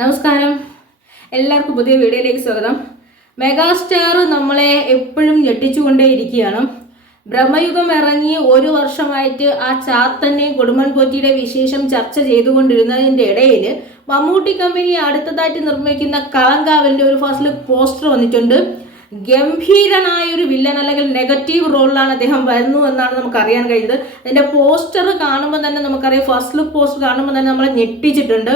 നമസ്കാരം, എല്ലാവർക്കും പുതിയ വീഡിയോയിലേക്ക് സ്വാഗതം. മെഗാസ്റ്റാർ നമ്മളെ എപ്പോഴും ഞെട്ടിച്ചുകൊണ്ടേയിരിക്കുകയാണ്. ബ്രഹ്മയുഗം ഇറങ്ങി ഒരു വർഷമായിട്ട് ആ ചാത്തന്നെയും കൊടുമൺ പോറ്റിയുടെ വിശേഷം ചർച്ച ചെയ്തുകൊണ്ടിരുന്നതിൻ്റെ ഇടയിൽ മമ്മൂട്ടി കമ്പനി അടുത്തതായിട്ട് നിർമ്മിക്കുന്ന കളങ്കാവലിൻ്റെ ഒരു ഫസ്റ്റ് ലുക്ക് പോസ്റ്റർ വന്നിട്ടുണ്ട്. ഗംഭീരനായ ഒരു വില്ലൻ അല്ലെങ്കിൽ നെഗറ്റീവ് റോളിലാണ് അദ്ദേഹം വരുന്നു എന്നാണ് നമുക്ക് അറിയാൻ കഴിഞ്ഞത്. അതിൻ്റെ പോസ്റ്റർ കാണുമ്പോൾ തന്നെ നമുക്കറിയാം, ഫസ്റ്റ് ലുക്ക് പോസ്റ്റർ കാണുമ്പോൾ തന്നെ നമ്മളെ ഞെട്ടിച്ചിട്ടുണ്ട്.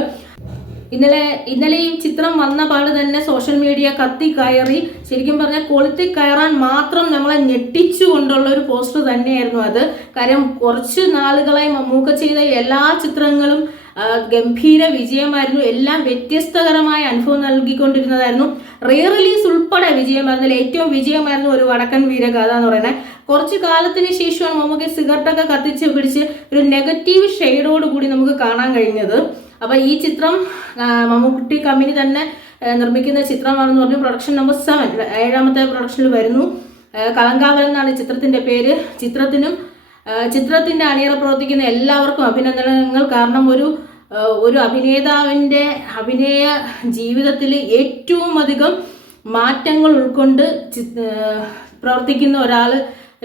ഇന്നലെ ഈ ചിത്രം വന്ന പാട് തന്നെ സോഷ്യൽ മീഡിയ കത്തി കയറി, ശരിക്കും പറഞ്ഞാൽ കൊളുത്തി കയറാൻ മാത്രം നമ്മളെ ഞെട്ടിച്ചു കൊണ്ടുള്ള ഒരു പോസ്റ്റർ തന്നെയായിരുന്നു അത്. കാര്യം കുറച്ച് നാളുകളായി മമ്മൂക്ക ചെയ്ത എല്ലാ ചിത്രങ്ങളും ഗംഭീര വിജയമായിരുന്നു. എല്ലാം വ്യത്യസ്തകരമായ അനുഭവം നൽകിക്കൊണ്ടിരുന്നതായിരുന്നു. റീ റിലീസ് ഉൾപ്പെടെ വിജയമായിരുന്നു. ഏറ്റവും വിജയമായിരുന്നു ഒരു വടക്കൻ വീരഗാഥ എന്ന് പറയുന്നത്. കുറച്ച് കാലത്തിന് ശേഷമാണ് മമ്മൂക്ക സിഗരറ്റൊക്കെ കത്തിച്ച് പിടിച്ച് ഒരു നെഗറ്റീവ് ഷെയ്ഡോട് കൂടി നമുക്ക് കാണാൻ കഴിഞ്ഞത്. അപ്പോൾ ഈ ചിത്രം മമ്മൂട്ടി കമ്പനി തന്നെ നിർമ്മിക്കുന്ന ചിത്രമാണെന്ന് പറഞ്ഞു. പ്രൊഡക്ഷൻ നമ്പർ 7 7ാമത്തെ പ്രൊഡക്ഷനിൽ വരുന്നു. കളങ്കാവൽ എന്നാണ് ചിത്രത്തിൻ്റെ പേര്. ചിത്രത്തിൻ്റെ അണിയറ പ്രവർത്തിക്കുന്ന എല്ലാവർക്കും അഭിനന്ദനങ്ങൾ. കാരണം ഒരു അഭിനേതാവിൻ്റെ അഭിനയ ജീവിതത്തിൽ ഏറ്റവും അധികം മാറ്റങ്ങൾ ഉൾക്കൊണ്ട് പ്രവർത്തിക്കുന്ന ഒരാൾ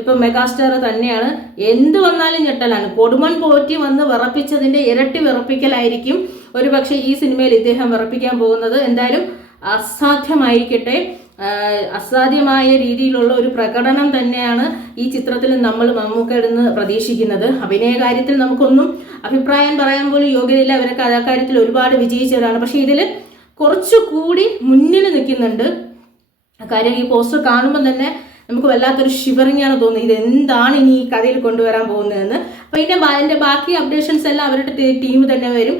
ഇപ്പം മെഗാസ്റ്റാർ തന്നെയാണ്. എന്ത് വന്നാലും ഞെട്ടലാണ്. കൊടുമൺ പോറ്റി വന്ന് വിറപ്പിച്ചതിൻ്റെ ഇരട്ടി വിറപ്പിക്കലായിരിക്കും ഒരു പക്ഷേ ഈ സിനിമയിൽ ഇദ്ദേഹം വിറപ്പിക്കാൻ പോകുന്നത്. എന്തായാലും അസാധ്യമായിരിക്കട്ടെ. അസാധ്യമായ രീതിയിലുള്ള ഒരു പ്രകടനം തന്നെയാണ് ഈ ചിത്രത്തിൽ നമ്മൾ മമ്മൂക്കയിൽ നിന്ന് പ്രതീക്ഷിക്കുന്നത്. അഭിനയ കാര്യത്തിൽ നമുക്കൊന്നും അഭിപ്രായം പറയാൻ പോലും യോഗ്യതയില്ല. അവരൊക്കെ അക്കാര്യത്തിൽ ഒരുപാട് വിജയിച്ചവരാണ്. പക്ഷേ ഇതിൽ കുറച്ചുകൂടി മുന്നിൽ നിൽക്കുന്നുണ്ട്. കാര്യം ഈ പോസ്റ്റർ കാണുമ്പോൾ തന്നെ നമുക്ക് വല്ലാത്തൊരു ഷിവറിംഗ് ആണ് തോന്നുന്നത്. ഇതെന്താണ് ഇനി ഈ കഥയിൽ കൊണ്ടുവരാൻ പോകുന്നതെന്ന്. അപ്പോൾ ഇതിൻ്റെ ബാക്കി അപ്ഡേഷൻസ് എല്ലാം അവരുടെ ടീം തന്നെ വരും.